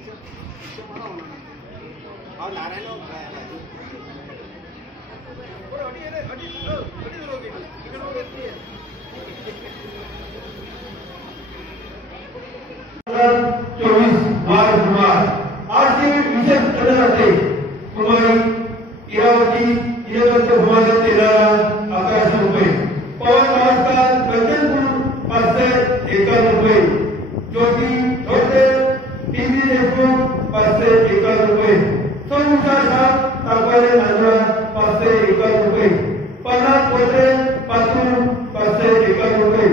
आज के विशेष करण्यासाठी कुमारी इरावती इरावती भुवाला 13,1100 रुपये, पवन नमस्कार बच्चनपूर 551 रुपये, ज्योति धोते टीवी देशमुख 551 रुपये, सोमशाह साहब ताकवाले नांदुरा 551 रुपये, प्रल्हाद कोत्रे पातूर 551 रुपये,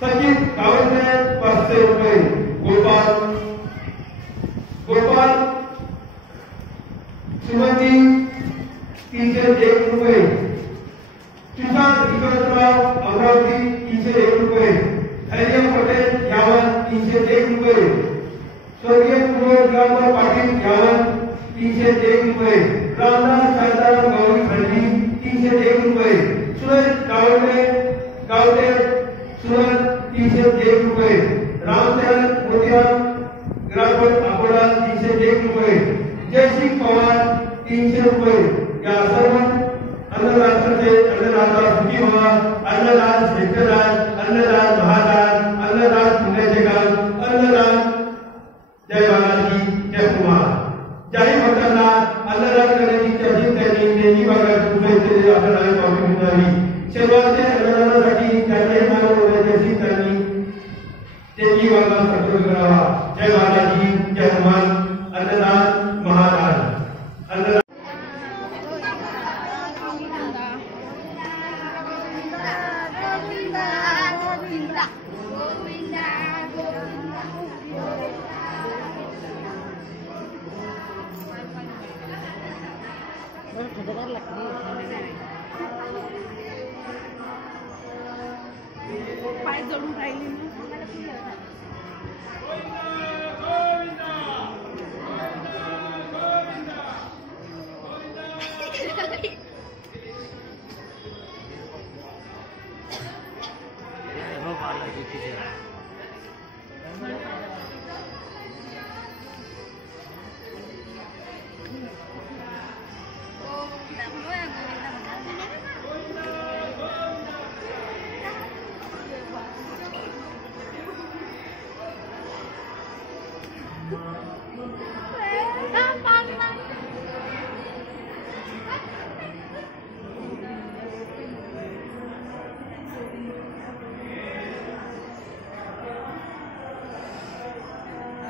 सचिन गावंडे 500 रुपये, गोपाल सुमती 301 रुपये, सुशांत विक्रमराव अमरावती 301 रुपये, धैर्य पटेल यावन 301 रुपये, स्वर्गीय पूर्व पाटील यावन 301 रुपये, रामदास शारदाराम गौरी खंडी 301 रुपये, सुरेश गावडे सुरत 301 रुपये, रामचरण मोतिराम ग्रामपंचायत अकोला 301 रुपये, जयसिंग पवार 300 रुपये। या सर्व अन्नदात्याचे अन्नदाता सुखी व्हा, अन्नदान श्रेष्ठदान, अन्नदान महादान, अन्नदान पुण्याचे काम, अन्नदान जय बालाजी जय कुमार। ज्याही भक्तांना अन्नदान करण्याची इच्छा त्यांनी नेहमी भागात शुभेच्छा आपल्याला पाठवून मिळावी। शेवटचे अन्नदानासाठी त्यांनी मानवण्याची त्यांनी देवी वाला सत्कार करावा। जय बालाजी जय हनुमान, अन्नदान महादान, अन्नदान पाय जळून राहिली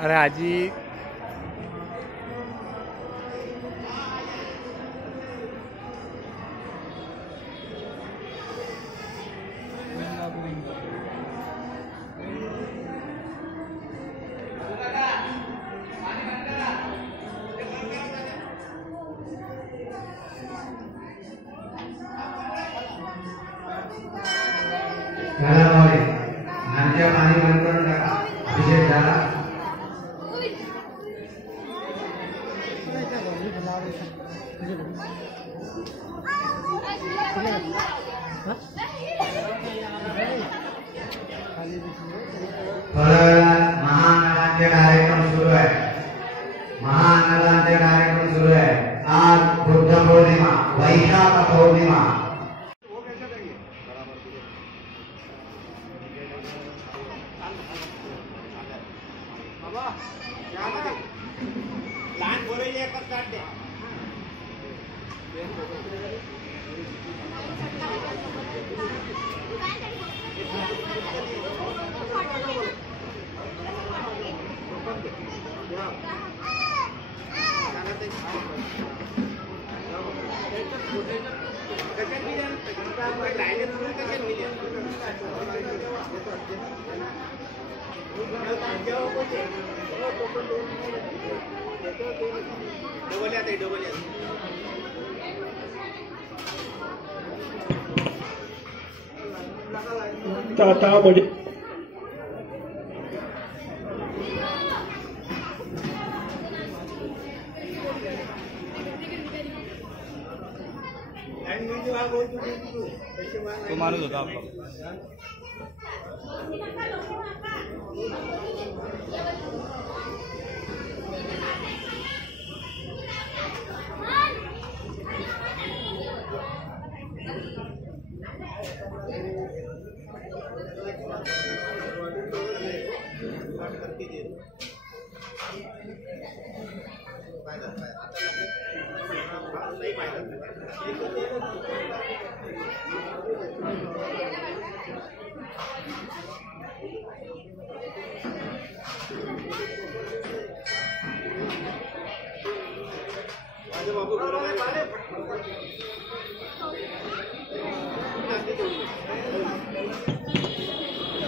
अरे आजी पाणी बंद करून टाका, अभिषेक झाला। महाअन्नदान कार्यक्रम सुरू है, महाअन्नदान कार्यक्रम सुरू है। आज बुद्ध पौर्णिमा, वैशाख पौर्णिमा। लहान बोरेली एकच काढते। टाटा बड़ी तो मानूस होता आपला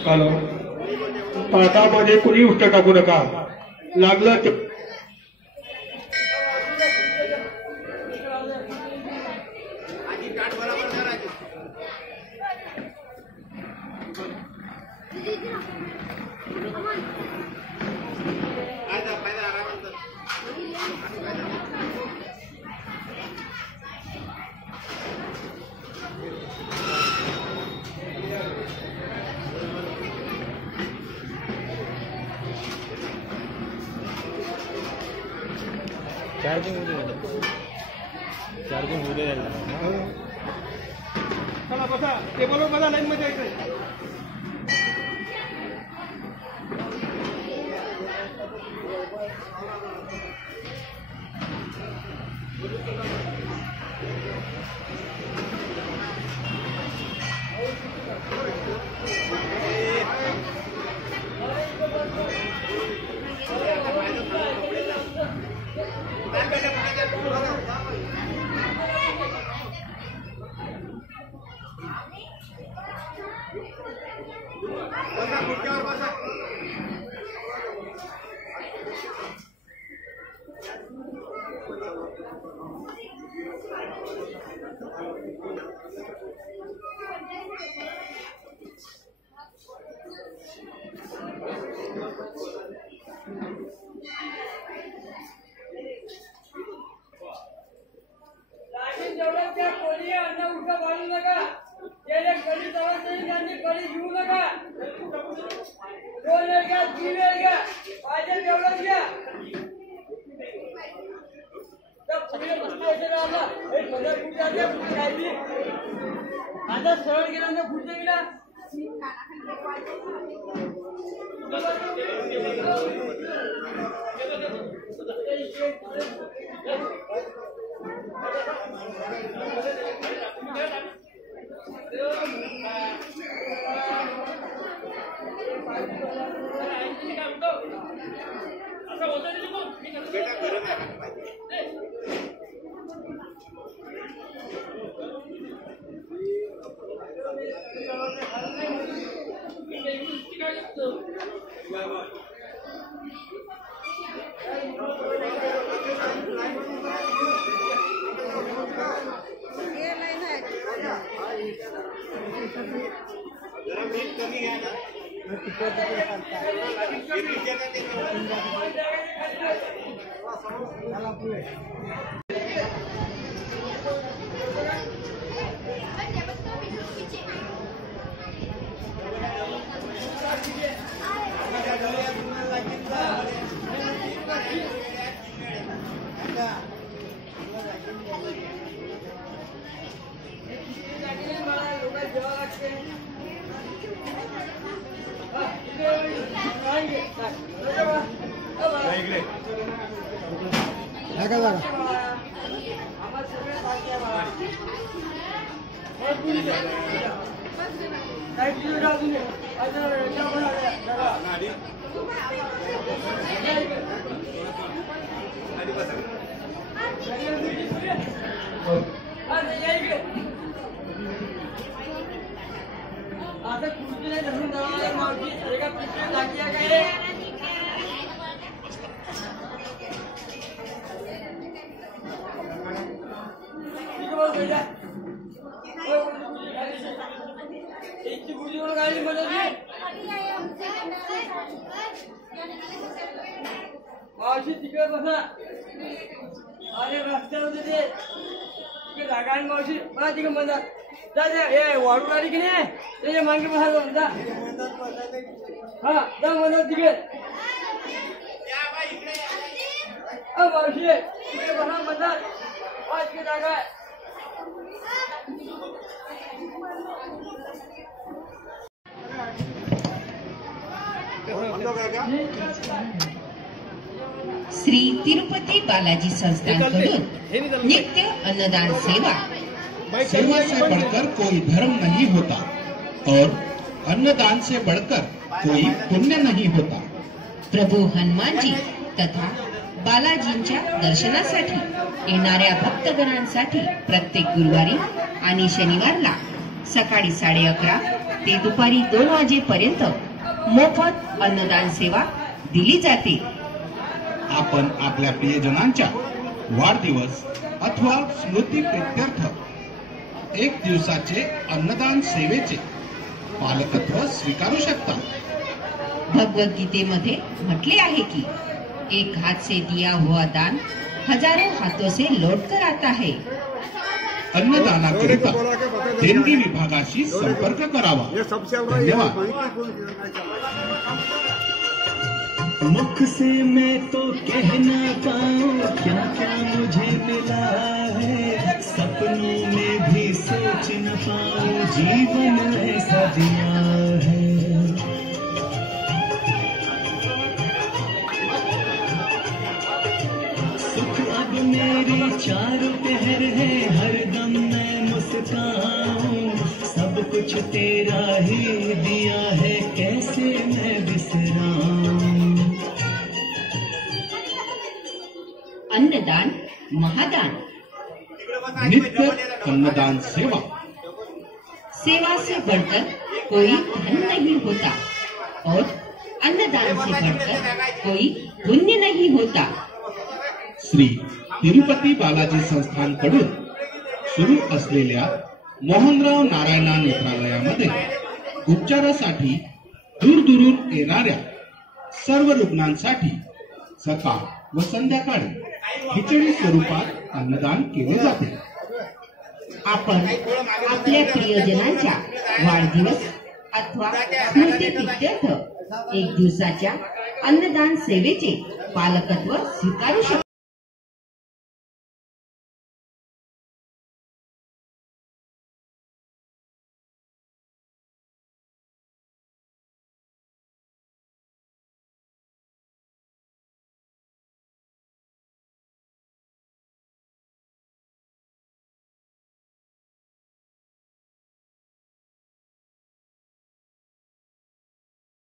हॅलो, ताटामध्ये कुणी उष्ट टाकू नका. लागलं ते चार्जिंग होऊ दे. चला बसा, टेबलवर बसा, लाईन मध्ये यायचं. आता सरळ गेला ना पुढे गेला आता कुठे धरून जाणार मावशी एका पिशवीत टाकी आहे काय ठीक बोल बेटा एक बुजी वर गाडी बनवली मावशी तिकडे बसा अरे रस्त्यावर ते जागा आहे मावशी मला तिकडे म्हणतात हे वाढून आली की नाही त्याच्या मागे बसा हा जा म्हणतात तिकडे मावशी तिकडे बसा म्हणतात तिकडे जागा आहे श्री तिरुपति बालाजी संस्थानकडून नित्य अन्नदान सेवा। सेवा से बढ़कर कोई धर्म नहीं होता और अन्नदान से बढ़कर कोई पुण्य नहीं होता। प्रभू हनुमान जी तथा बालाजींच्या दर्शनासाठी येणाऱ्या भक्तगणांसाठी प्रत्येक गुरुवारी आणि शनिवारला सकाळी 11:30 ते दुपारी 2 वाजेपर्यंत मोफत अन्नदान सेवा दिली जाते। आपण आपल्या प्रियजनांच्या वाढदिवस अथवा स्मृती प्रित्यर्थ 1 दिवसाचे अन्नदान सेवेचे पालकत्व स्वीकारू शकता। भगवद्गीतेमध्ये म्हटले आहे की एक हाथ से दिया हुआ दान हजारों हाथों से लौट कर आता है। अन्नदानाकरिता देणगी विभागाशी संपर्क करावा। धन्यवाद। मुख से मैं तो कह ना पाऊं क्या क्या मुझे मिला है, सपनों में भी सोच न पाऊं जीवन ऐसा दिया है। सुख अब मेरी चारों पहर है, हरदम मैं मुस्काऊं, सब कुछ तेरा ही दिया है, कैसे मैं बिसराऊं। अन्नदान महादान। नित्य अन्नदान सेवा। सेवा से बढ़कर कोई धन नहीं होता और अन्नदान से बढ़कर कोई पुण्य नहीं होता। श्री तिरुपति बालाजी संस्थानकडून सुरू असलेल्या मोहनराव नारायणा नेत्रालयामध्ये उपचारासाठी दूरदूरून येणाऱ्या सर्व रुग्णांसाठी सकाळ व संध्याकाळी खिचडी स्वरूपात अन्नदान केले जाते। आपण आपल्या प्रियजनांच्या वाढदिवस अथवा स्मृतिप्रित्यर्थ 1 दिवसाच्या अन्नदान सेवेचे पालकत्व स्वीकारू शकता।